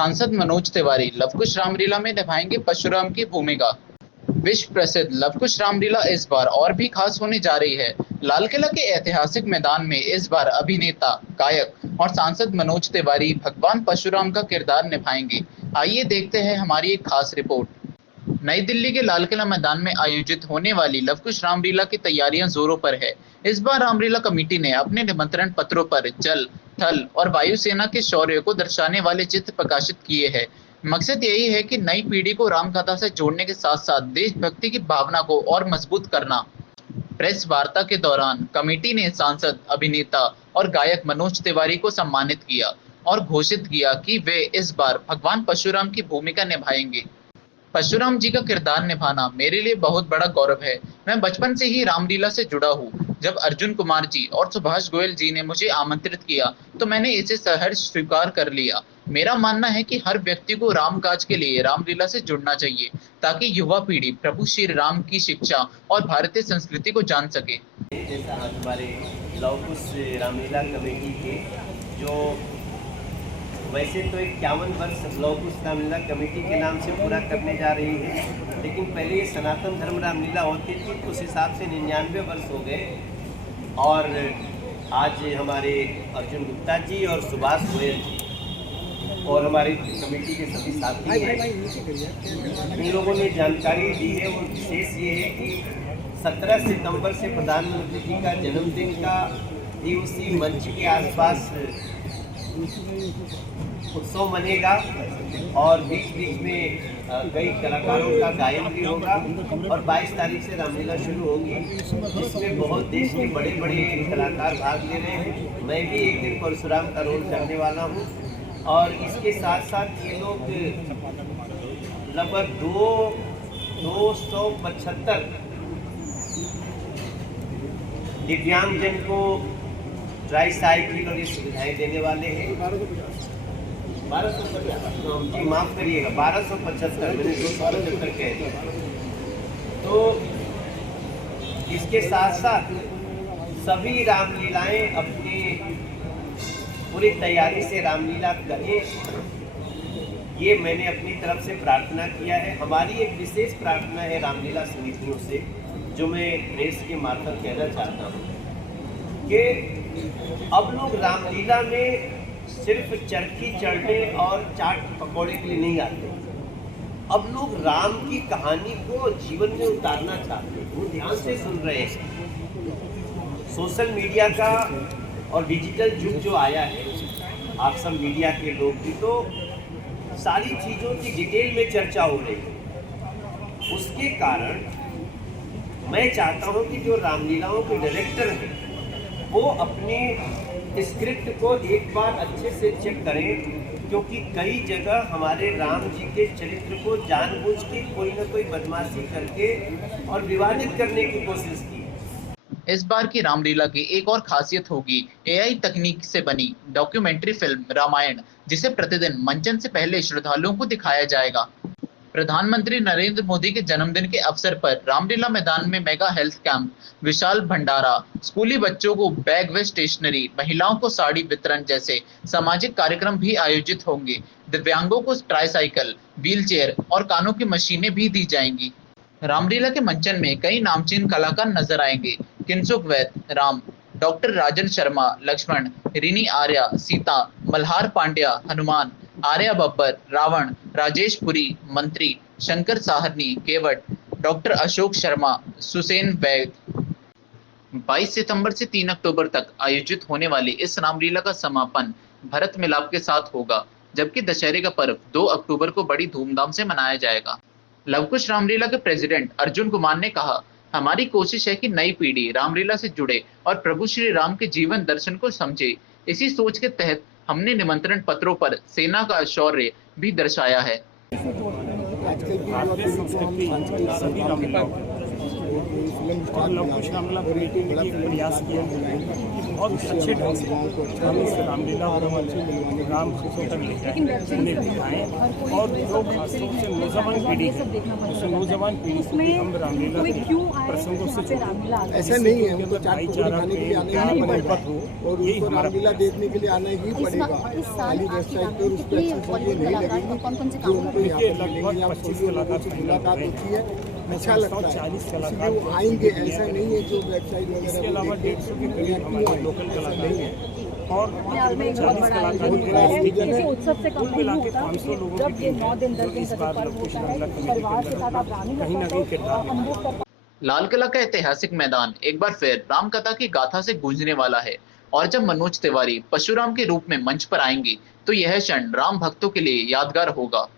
सांसद मनोज तिवारी लवकुश रामलीला में निभाएंगे परशुराम की भूमिका। विश्व प्रसिद्ध लवकुश रामलीला इस बार और भी खास होने जा रही है। लाल किला के ऐतिहासिक मैदान में इस बार अभिनेता, गायक और सांसद मनोज तिवारी भगवान परशुराम का किरदार निभाएंगे। आइए देखते हैं हमारी एक खास रिपोर्ट। नई दिल्ली के लाल किला मैदान में आयोजित होने वाली लवकुश रामलीला की तैयारियां जोरों पर है। इस बार रामलीला कमेटी ने अपने निमंत्रण पत्रों पर जल, थल और वायुसेना के शौर्य को दर्शाने वाले चित्र प्रकाशित किए हैं। मकसद यही है कि नई पीढ़ी को रामकथा से जोड़ने के साथ साथ देशभक्ति की भावना को और मजबूत करना। प्रेस वार्ता के दौरान कमेटी ने सांसद, अभिनेता और गायक मनोज तिवारी को सम्मानित किया और घोषित किया कि वे इस बार भगवान परशुराम की भूमिका निभाएंगे। परशुराम जी का किरदार निभाना मेरे लिए बहुत बड़ा गौरव है। मैं बचपन से ही रामलीला से जुड़ा हूँ। जब अर्जुन कुमार जी और सुभाष गोयल जी ने मुझे आमंत्रित किया तो मैंने इसे सहर्ष स्वीकार कर लिया। मेरा मानना है कि हर व्यक्ति को रामकाज के लिए रामलीला से जुड़ना चाहिए ताकि युवा पीढ़ी प्रभु श्री राम की शिक्षा और भारतीय संस्कृति को जान सके। जैसा आज हमारे लवकुश रामलीला कमेटी के जो वैसे तो 51 वर्ष लवकुश रामलीला कमेटी के नाम से पूरा करने जा रही है, लेकिन पहले ये सनातन धर्म रामलीला होती थी, उस हिसाब से 99 वर्ष हो गए। और आज हमारे अर्जुन गुप्ता जी और सुभाष गोयल जी और हमारे कमेटी के सभी साथी हैं, इन लोगों ने जानकारी दी है। वो विशेष ये है कि 17 सितंबर से प्रधानमंत्री जी का जन्मदिन का भी उसी मंच के आसपास उत्सव मनेगा और बीच बीच में कई कलाकारों का गायन भी होगा। और 22 तारीख से रामलीला शुरू होगी, जिसमें बहुत देश के बड़े बड़े कलाकार भाग ले रहे हैं। मैं भी एक दिन परशुराम का रोल करने वाला हूँ। और इसके साथ साथ ये लोग लगभग 275 दिव्यांगजन को ट्राई साइकिल और ये सुविधाएं देने वाले हैं। 1275 जी, माफ़ करिएगा, 1275, मैंने 275 कह दिया। तो इसके साथ साथ सभी रामलीलाएं अपनी पूरी तैयारी से रामलीला करें, ये मैंने अपनी तरफ से प्रार्थना किया है। हमारी एक विशेष प्रार्थना है रामलीला समितियों से, जो मैं प्रेस के मार्फत कहना चाहता हूँ कि अब लोग रामलीला में सिर्फ चरखी चढ़ने और चाट पकौड़े के लिए नहीं आते। अब लोग राम की कहानी को जीवन में उतारना चाहते हैं, वो ध्यान से सुन रहे हैं। सोशल मीडिया का और डिजिटल युग जो आया है, आप सब मीडिया के लोग भी, तो सारी चीज़ों की डिटेल में चर्चा हो रही है। उसके कारण मैं चाहता हूँ कि जो रामलीलाओं के डायरेक्टर हैं वो अपनी स्क्रिप्ट को एक बार अच्छे से चेक करें, क्योंकि कई जगह हमारे राम जी के चरित्र को जानबूझ के कोई ना कोई बदमाशी करके और विवादित करने की कोशिश की। इस बार की रामलीला की एक और खासियत होगी एआई तकनीक से बनी डॉक्यूमेंट्री फिल्म रामायण, जिसे प्रतिदिन मंचन से पहले श्रद्धालुओं को दिखाया जाएगा। प्रधानमंत्री नरेंद्र मोदी के जन्मदिन के अवसर पर रामलीला मैदान में मेगा हेल्थ कैंप, विशाल भंडारा, स्कूली बच्चों को बैग व स्टेशनरी, महिलाओं को साड़ी वितरण जैसे सामाजिक कार्यक्रम भी आयोजित होंगे। दिव्यांगों को ट्राईसाइकिल, व्हीलचेयर और कानों की मशीनें भी दी जाएंगी। रामलीला के मंचन में कई नामचीन कलाकार नजर आएंगे। किंसुक वैद, राम, डॉक्टर राजन शर्मा, लक्ष्मण, रिनी आर्या, सीता, मल्हार पांड्या, हनुमान, आर्या बब्बर, रावण, राजेश पुरी, मंत्री, शंकर साहनी, केवट, डॉक्टर अशोक शर्मा, सुसेन वैद। 22 सितंबर से 3 अक्टूबर तक आयोजित होने वाली इस रामलीला का समापन भरत मिलाप के साथ होगा, जबकि दशहरे का पर्व 2 अक्टूबर को बड़ी धूमधाम से मनाया जाएगा। लवकुश रामलीला के प्रेसिडेंट अर्जुन कुमार ने कहा, हमारी कोशिश है कि नई पीढ़ी रामलीला से जुड़े और प्रभु श्री राम के जीवन दर्शन को समझे। इसी सोच के तहत हमने निमंत्रण पत्रों पर सेना का शौर्य भी दर्शाया है। और लव कुश रामलीला कमेटी ने एक प्रयास किया कि बहुत अच्छे ढंग से हम इस रामलीला को राम भक्तों तक ले जाएं, उन्हें दिखाएं और जो खासतौर से नौजवान पीढ़ी है उस नौजवान पीढ़ी को भी हम रामलीला के प्रसंगों से जोड़ें। ऐसा नहीं है, उनको चाट पूरी खाने के लिए आना ही पड़ेगा और यही उनको हमारा रामलीला देखने के लिए आना ही पड़ेगा। खाली वेबसाइट पर उस पर एक्सेस नहीं लगेगी जो उनको यहाँ पर मिलेंगी। आप 25 सोचिए, कलाकार लोगों से मुलाकात होती है, अच्छा लगता है, 40 इसलिए कलाकार वो आएंगे। ऐसा नहीं है जो वेबसाइट वगैरह इसके वो अलावा देखते 150 के करीब हमारे लोकल कलाकार हैं और बिहार में एक बहुत बड़ा आयोजन है। किसी उत्सव से कम नहीं होता। जब ये 9 दिन 10 दिन का जो पर्व होता है, परिवार के साथ आप रामलीला कहीं ना कहीं किरदार अनुभव कर लाल किला का ऐतिहासिक मैदान एक बार फिर रामकथा की गाथा से गूंजने वाला है और जब मनोज तिवारी परशुराम के रूप में मंच पर आएंगे तो यह क्षण राम भक्तों के लिए यादगार होगा।